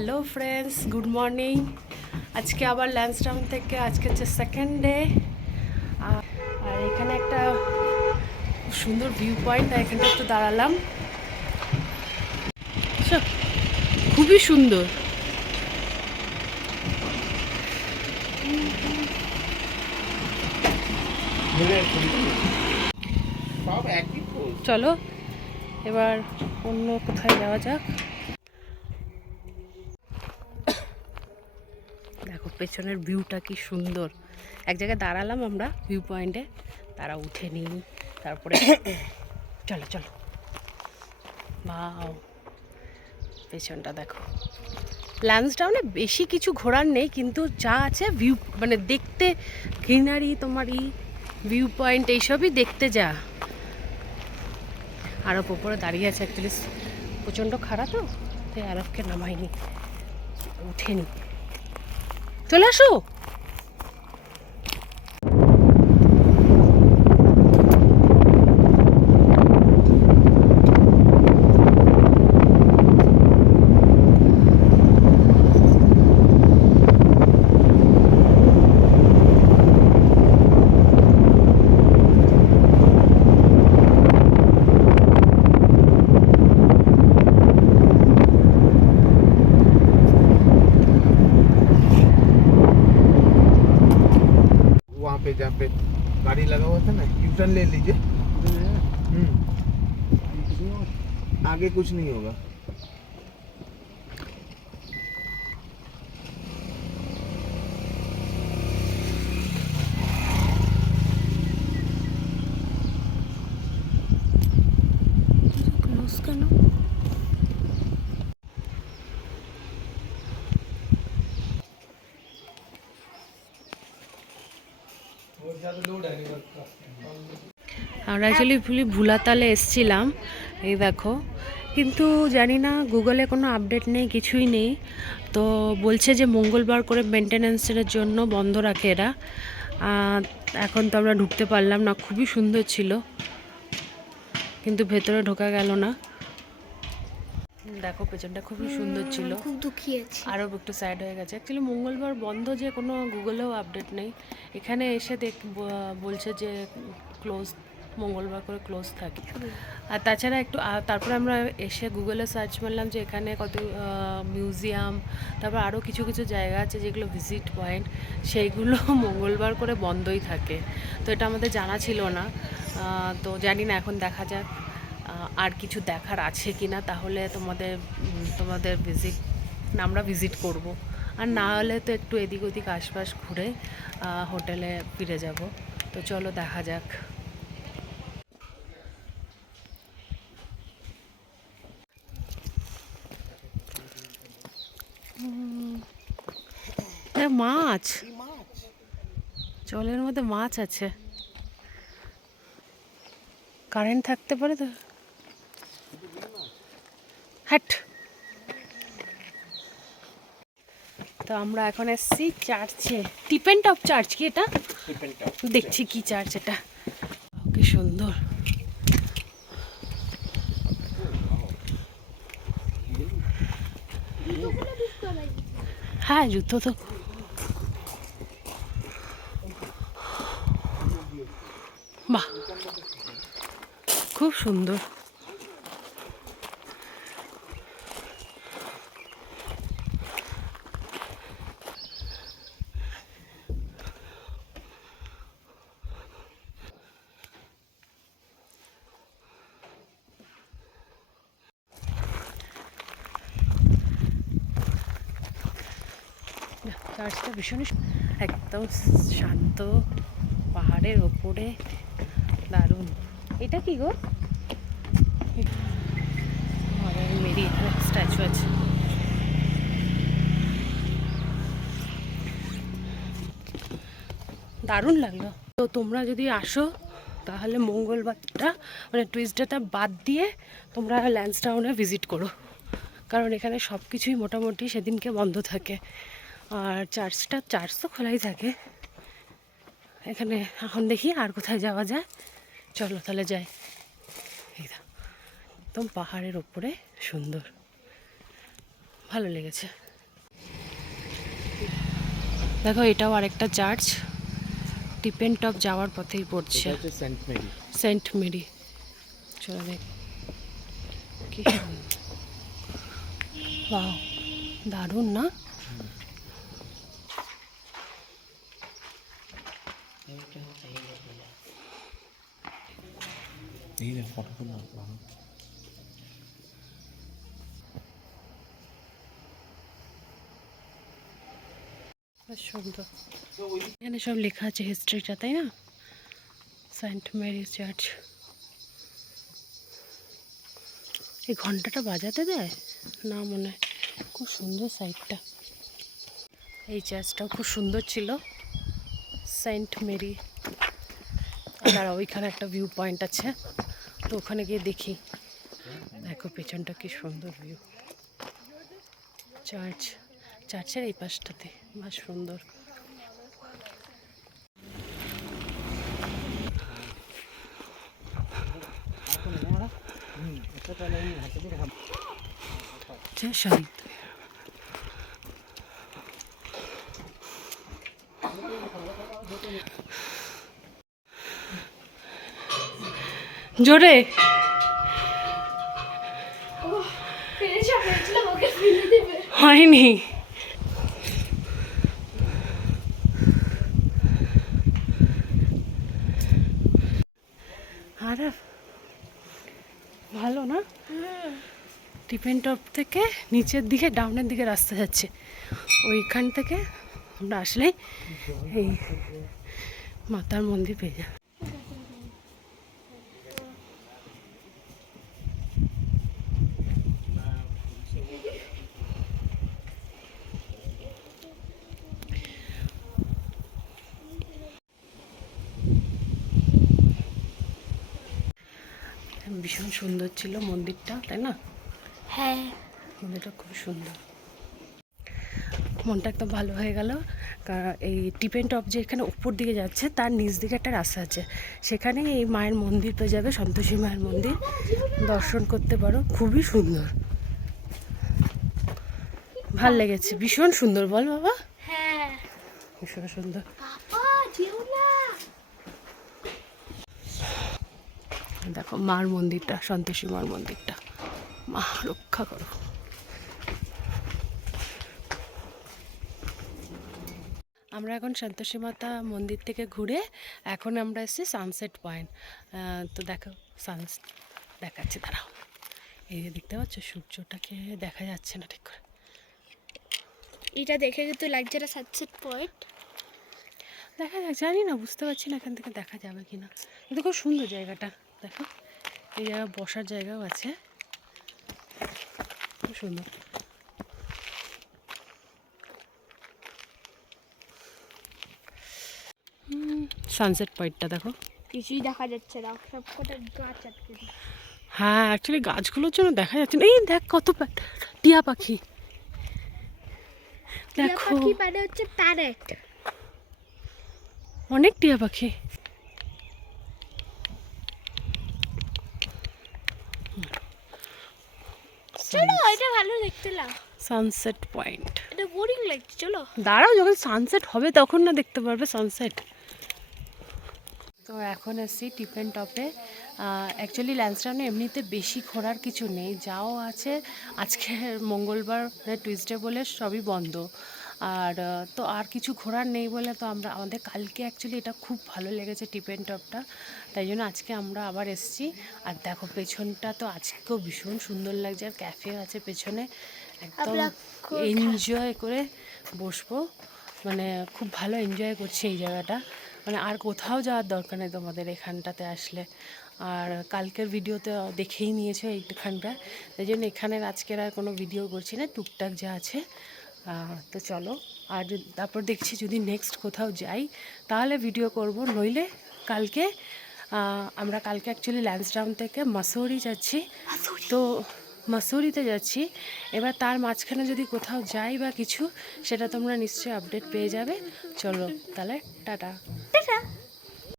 Hello friends, good morning. আজকে আবার Lansdowne থেকে আজকে হচ্ছে সেকেন্ড ডে। আর এখানে একটা খুব সুন্দর ভিউ পয়েন্ট, এখানটা একটু দাঁড়ালাম। খুবই সুন্দর। চলো এবার অন্য কোথায় যাওয়া যাক। দেখো পেছনের ভিউটা কি সুন্দর। এক জায়গায় দাঁড়ালাম আমরা ভিউ পয়েন্টে, তারা উঠে নিই, তারপরে চলো চলো। বাও, পেছনটা দেখো। ল্যান্সডাউনে বেশি কিছু ঘোরার নেই, কিন্তু যা আছে ভিউ, মানে দেখতে গ্রিনারি, তোমারই ভিউ পয়েন্ট এইসবই দেখতে যা। আরব ওপরে দাঁড়িয়ে আছে, অ্যাকচুয়ালি প্রচণ্ড খারাপ তো, তাই আরবকে নামাইনি, উঠেনি। চলে আসো। जहाँ पे गाड़ी लगा हुआ था ना, यू टर्न ले लीजिए। आगे कुछ नहीं होगा। আমরা অ্যাকচুয়ালি ভুলাতালে এসছিলাম, এই দেখো। কিন্তু জানি না, গুগলে কোনো আপডেট নেই, কিছুই নেই। তো বলছে যে মঙ্গলবার করে মেনটেন্যান্সের জন্য বন্ধ রাখে এরা। এখন তো আমরা ঢুকতে পারলাম না। খুবই সুন্দর ছিল, কিন্তু ভেতরে ঢোকা গেল না। দেখো পেছনটা খুবই সুন্দর ছিল। খুব দুঃখী আছি। আরও একটু স্যাড হয়ে গেছে। অ্যাকচুয়ালি মঙ্গলবার বন্ধ, যে কোনো গুগলেও আপডেট নেই। এখানে এসে বলছে যে ক্লোজ, মঙ্গলবার করে ক্লোজ থাকে। আর তাছাড়া তারপরে আমরা এসে গুগলে সার্চ মারলাম যে এখানে কত মিউজিয়াম, তারপর আরও কিছু কিছু জায়গা আছে যেগুলো ভিজিট পয়েন্ট, সেইগুলো মঙ্গলবার করে বন্ধই থাকে। তো এটা আমাদের জানা ছিল না। তো জানি না, এখন দেখা যাক আর কিছু দেখার আছে কি না। তাহলে তোমাদের আমরা ভিজিট করব। আর না হলে তো একটু এদিক ওদিক আশপাশ ঘুরে হোটেলে ফিরে যাব। তো চলো দেখা যাক। মাছ, জলের মধ্যে মাছ আছে। কারেন্ট থাকতে পারে তো। হ্যাট। তো আমরা এখন এসেছি চার্চে। টিপেন টপ চার্চ কি এটা? দেখছি কি চার্চ এটা। কি সুন্দর। হ্যাঁ, জুতো তো। বাহ, খুব সুন্দর। চার্চটা ভীষণই একদম শান্ত, পাহাড়ের ওপরে, দারুণ। এটা কি গো? মেরি স্ট্যাচু আছে। দারুণ লাগলো। তো তোমরা যদি আসো তাহলে মঙ্গলবারটা, মানে টুইসডেটা বাদ দিয়ে তোমরা ল্যান্সডাউনে ভিজিট করো, কারণ এখানে সব কিছুই মোটামুটি সেদিনকে বন্ধ থাকে। আর চার্চ তো খোলাই থাকে। এখানে এখন দেখি আর কোথায় যাওয়া যায়। চলো তাহলে যাই। একদম পাহাড়ের ওপরে, সুন্দর, ভালো লেগেছে। দেখো এটাও আরেকটা চার্চ, টিপেন টপ যাওয়ার পথেই পড়ছে, এটা হচ্ছে সেন্ট মেরি। Saint Mary. চলো দেখ কি বাহ, দারুণ না? এই রে ফটো না। বেশ সুন্দর। এখানে সব লেখা আছে হিস্ট্রিটা, তাই না? Saint Mary church. এই ঘন্টাটা বাজাতে দেয় না মনে হয়। খুব সুন্দর সাইডটা। এই চার্চটাও খুব সুন্দর ছিল, সেন্ট মেরি। আর ওইখানে একটা ভিউ পয়েন্ট আছে, তো ওখানে গিয়ে দেখি। দেখো পেছনটা কি সুন্দর ভিউ। চার্চ, চার্চের এই পাশটাতে বেশ সুন্দর। শান্ত। জোরে হয়নি। আরে ভালো না? টিফিন টপ থেকে নিচের দিকে ডাউনের দিকে রাস্তা যাচ্ছে, ওইখান থেকে আমরা আসলেই এই মাতার মন্দির পেয়ে যাবে। ভীষণ সুন্দর ছিল মন্দিরটা, তাই না? হ্যাঁ, মন্দিরটা খুব সুন্দর। মনটা একদম ভালো হয়ে গেল। এই টিপেন টপ যে এখানে উপর দিকে যাচ্ছে, তার নিচ দিকে একটা রাস্তা আছে, সেখানে এই মায়ের মন্দির পেয়ে যাবে, সন্তোষী মায়ের মন্দির। দর্শন করতে পারো, খুবই সুন্দর, ভাল লেগেছে, ভীষণ সুন্দর। বল বাবা। হ্যাঁ ভীষণ সুন্দর। দেখো মার মন্দিরটা, সন্তোষী মার মন্দিরটা। মা রক্ষা করো। আমরা এখন সন্তোষী মাতা মন্দির থেকে ঘুরে এখন আমরা এসেছি সানসেট পয়েন্ট। তো দেখো সানসেট দেখাচ্ছে, দাঁড়াও। এই যে দেখতে পাচ্ছ সূর্যটাকে দেখা যাচ্ছে না ঠিক করে। এটা দেখে কিন্তু লাগছে না সানসেট পয়েন্ট। দেখা যাক, জানি না, বুঝতে পারছি না এখান থেকে দেখা যাবে কি না। কিন্তু খুব সুন্দর জায়গাটা, দেখো এই জায়গা বসার জায়গাও আছে, খুব সুন্দর। সানসেট পয়েন্টটা দেখো, কিছুই দেখা যাচ্ছে না, সব কটা গাছ আটকে। হ্যাঁ অ্যাকচুয়ালি গাছগুলোর জন্য দেখা যাচ্ছে না। এই দেখ কত টিয়া পাখি, দেখো কি মানে হচ্ছে প্যারেট, অনেক টিয়া পাখি। চলো এটা ভালো দেখতে লাগ। সানসেট পয়েন্ট, এটা বোরিং লাগছে, চলো দাঁড়াও, যখন সানসেট হবে তখন না দেখতে পারবে সানসেট। তো এখন এসছি টিফেন টপে। অ্যাকচুয়ালি ল্যান্সডাউনে এমনিতে বেশি ঘোরার কিছু নেই, যাও আছে আজকে মঙ্গলবার টুইসডে বলে সবই বন্ধ। আর তো আর কিছু ঘোরার নেই বলে তো আমাদের কালকে অ্যাকচুয়ালি এটা খুব ভালো লেগেছে টিফেন টপটা, তাই জন্য আজকে আমরা আবার এসছি। আর দেখো পেছনটা তো আজকেও ভীষণ সুন্দর লাগছে, আর ক্যাফে আছে পেছনে, একদম এনজয় করে বসবো। মানে খুব ভালো এনজয় করছি এই জায়গাটা, মানে আর কোথাও যাওয়ার দরকার নেই তোমাদের এখানটাতে আসলে। আর কালকের ভিডিওতে দেখেই নিয়েছো এইখানটা, তাই জন্য এখানের আজকের আর কোনো ভিডিও করছি না, টুকটাক যা আছে। তো চলো, আর তারপর দেখছি যদি নেক্সট কোথাও যাই তাহলে ভিডিও করব, নইলে কালকে আমরা কালকে অ্যাকচুয়ালি ল্যান্সডাউন থেকে মাসুরি যাচ্ছি। তো মাসুরিতে যাচ্ছি, এবার তার মাঝখানে যদি কোথাও যাই বা কিছু, সেটা তোমরা নিশ্চয়ই আপডেট পেয়ে যাবে। চলো তাহলে টাটা।